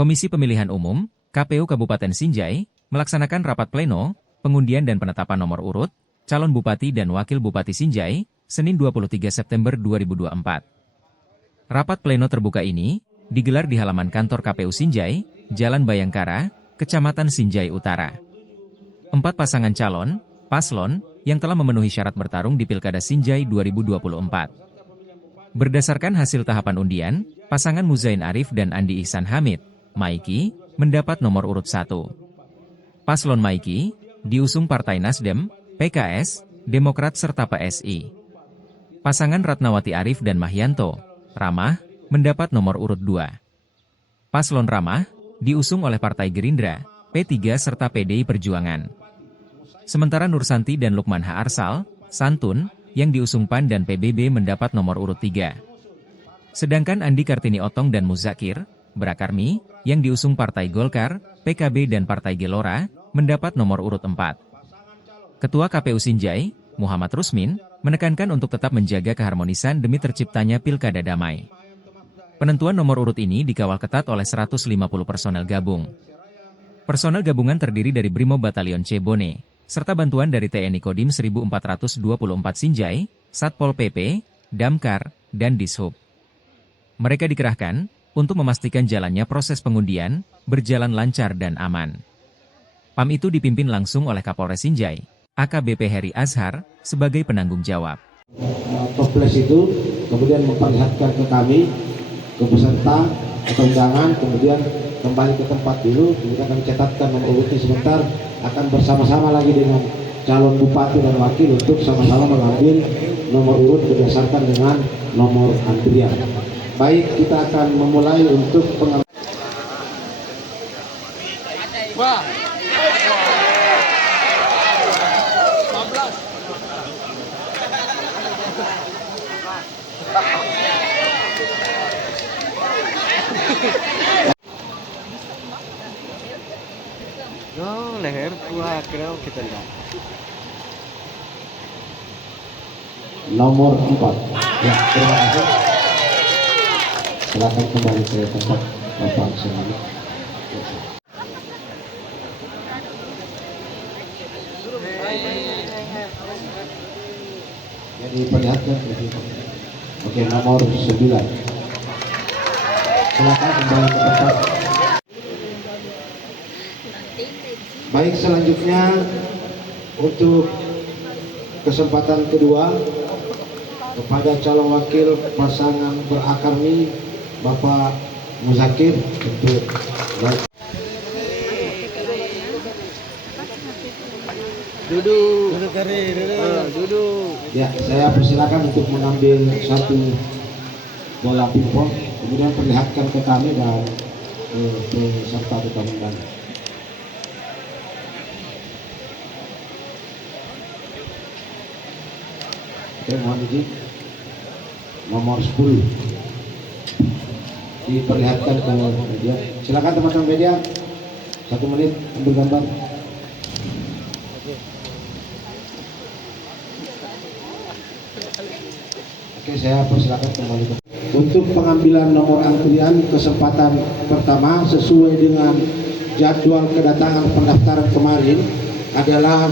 Komisi Pemilihan Umum, KPU Kabupaten Sinjai, melaksanakan rapat pleno, pengundian dan penetapan nomor urut, calon Bupati dan Wakil Bupati Sinjai, Senin 23 September 2024. Rapat pleno terbuka ini, digelar di halaman kantor KPU Sinjai, Jalan Bayangkara, Kecamatan Sinjai Utara. 4 pasangan calon, paslon, yang telah memenuhi syarat bertarung di Pilkada Sinjai 2024. Berdasarkan hasil tahapan undian, pasangan Muzain Arif dan Andi Ihsan Hamid, Maiki, mendapat nomor urut 1. Paslon Maiki, diusung Partai Nasdem, PKS, Demokrat serta PSI. Pasangan Ratnawati Arif dan Mahyanto, Ramah, mendapat nomor urut 2. Paslon Ramah, diusung oleh Partai Gerindra, P3 serta PDI Perjuangan. Sementara Nursanti dan Lukman H. Arsal, Santun, yang diusung PAN dan PBB mendapat nomor urut 3. Sedangkan Andi Kartini Otong dan Muzakir, Brakarmi, yang diusung Partai Golkar, PKB dan Partai Gelora, mendapat nomor urut 4. Ketua KPU Sinjai, Muhammad Rusmin, menekankan untuk tetap menjaga keharmonisan demi terciptanya pilkada damai. Penentuan nomor urut ini dikawal ketat oleh 150 personel gabung. Personel gabungan terdiri dari Brimob Batalion C Bone, serta bantuan dari TNI Kodim 1424 Sinjai, Satpol PP, Damkar, dan Dishub. Mereka dikerahkan untuk memastikan jalannya proses pengundian berjalan lancar dan aman. PAM itu dipimpin langsung oleh Kapolres Sinjai, AKBP Heri Azhar, sebagai penanggung jawab. Toples itu kemudian memperlihatkan ke kami, ke peserta, atau undangan, kemudian kembali ke tempat dulu, kemudian kami catatkan nomor urutnya sebentar, akan bersama-sama lagi dengan calon bupati dan wakil untuk sama-sama mengambil nomor urut berdasarkan dengan nomor antrian. Baik, kita akan memulai untuk pengambilan. Wah. No, leher tua creo que tendrá. Nomor 4. Ya, terima kasih. Silakan kembali ke tempat Bapak Senadi. Jadi perlihatkan. Oke, nomor 9. Silakan kembali ke tempat. Baik, selanjutnya untuk kesempatan kedua kepada calon wakil pasangan Brakarmi Bapak Muzakir untuk Duduk. ya, saya persilakan untuk mengambil satu bola pingpong, kemudian perlihatkan ke kami dan peserta undangan. Oke, mohon izin. Nomor 10 diperlihatkan ke media. Silakan teman-teman media, 1 menit ambil gambar. Oke, saya persilakan kembali. Untuk pengambilan nomor antrian kesempatan pertama sesuai dengan jadwal kedatangan pendaftaran kemarin adalah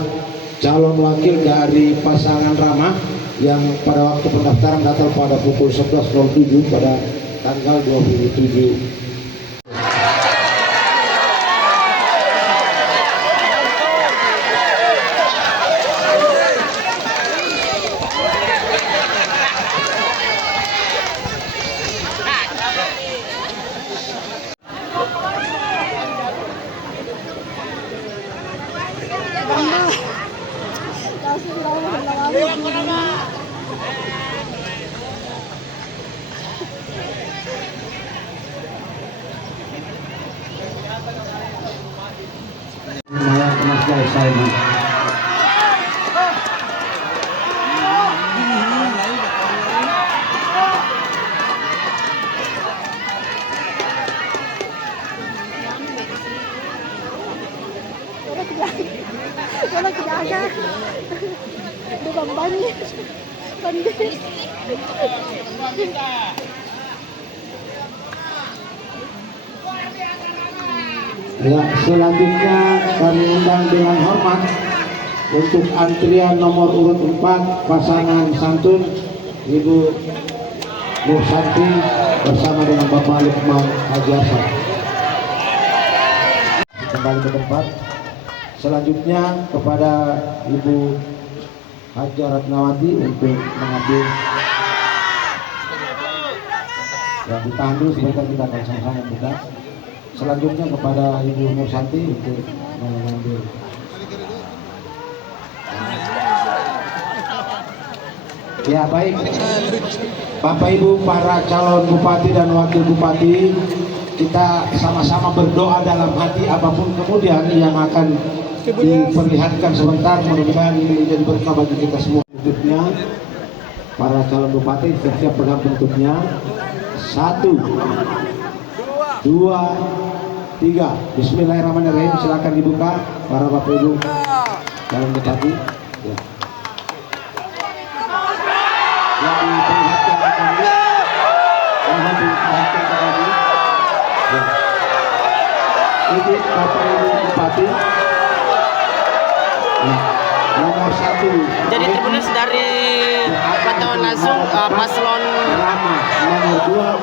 calon wakil dari pasangan Ramah yang pada waktu pendaftaran datang pada pukul 11.07 pada tanggal 27. Wala kaya. Di bamban niya. Bandit. Ya, selanjutnya kami undang dengan hormat untuk antrian nomor urut 4 pasangan santun Ibu Nur Santi bersama dengan Bapak Lukman Haji Hasan. Kembali ke tempat. Selanjutnya kepada Ibu Haji Ratnawati untuk mengambil. Ya, ditahan dulu sebentar, kita akan sama-sama buka. Selanjutnya kepada Ibu Nur Santi untuk mengambil. Ya, baik Bapak Ibu para calon bupati dan wakil bupati, kita sama-sama berdoa dalam hati apapun kemudian yang akan diperlihatkan sebentar, mudah-mudahan ini menjadi berkah bagi kita semua. Bentuknya para calon bupati siap pegang bentuknya. 1, 2, 3. Bismillahirrahmanirrahim. Silakan dibuka para Bapak Ibu calon bupati. Ya. Yang diperlihatkan kami, mohon diperlihatkan kami. Ya. Ini Bapak Ibu bupati. Ya. Nomor 1. Jadi Tribuners dari pantauan langsung paslon Rama. Nomor 2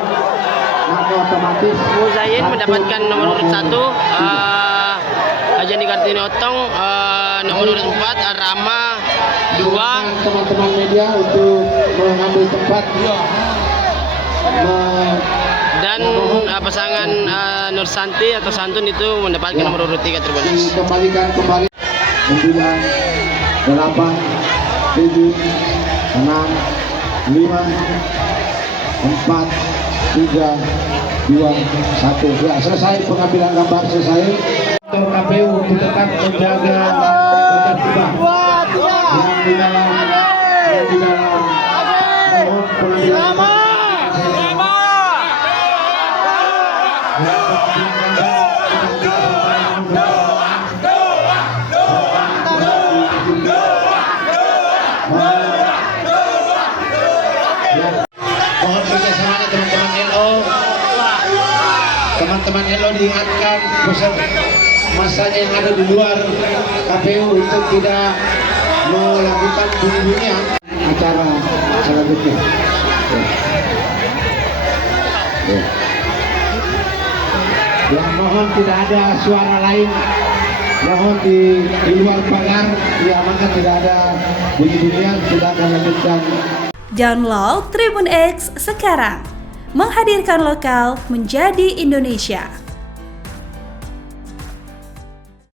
maka otomatis Muzain mendapatkan nomor urut 1, Ajani Kartini Otong nomor urut 4, Rama 2. teman-teman media untuk mengambil tempat Dan pasangan Nur Santi atau Santun itu mendapatkan nomor urut 3 Tribuners. dikembalikan kembali 9, 8, 7, 6, 5, 4, 3, 2, 1. Ya, selesai pengambilan gambar, selesai. KPU untuk tetap menjaga ketertiban yang di dalam mohon pengambilan. Mohon kerjasamanya teman-teman LO. Teman-teman LO diingatkan masanya yang ada di luar KPU untuk tidak melakukan bunyi-bunyian acara selanjutnya. Ya, mohon tidak ada suara lain. Mohon di luar pagar, ya maka tidak ada bunyi-bunyian. Sudah akan lanjutkan. Download Tribun X sekarang, menghadirkan lokal menjadi Indonesia.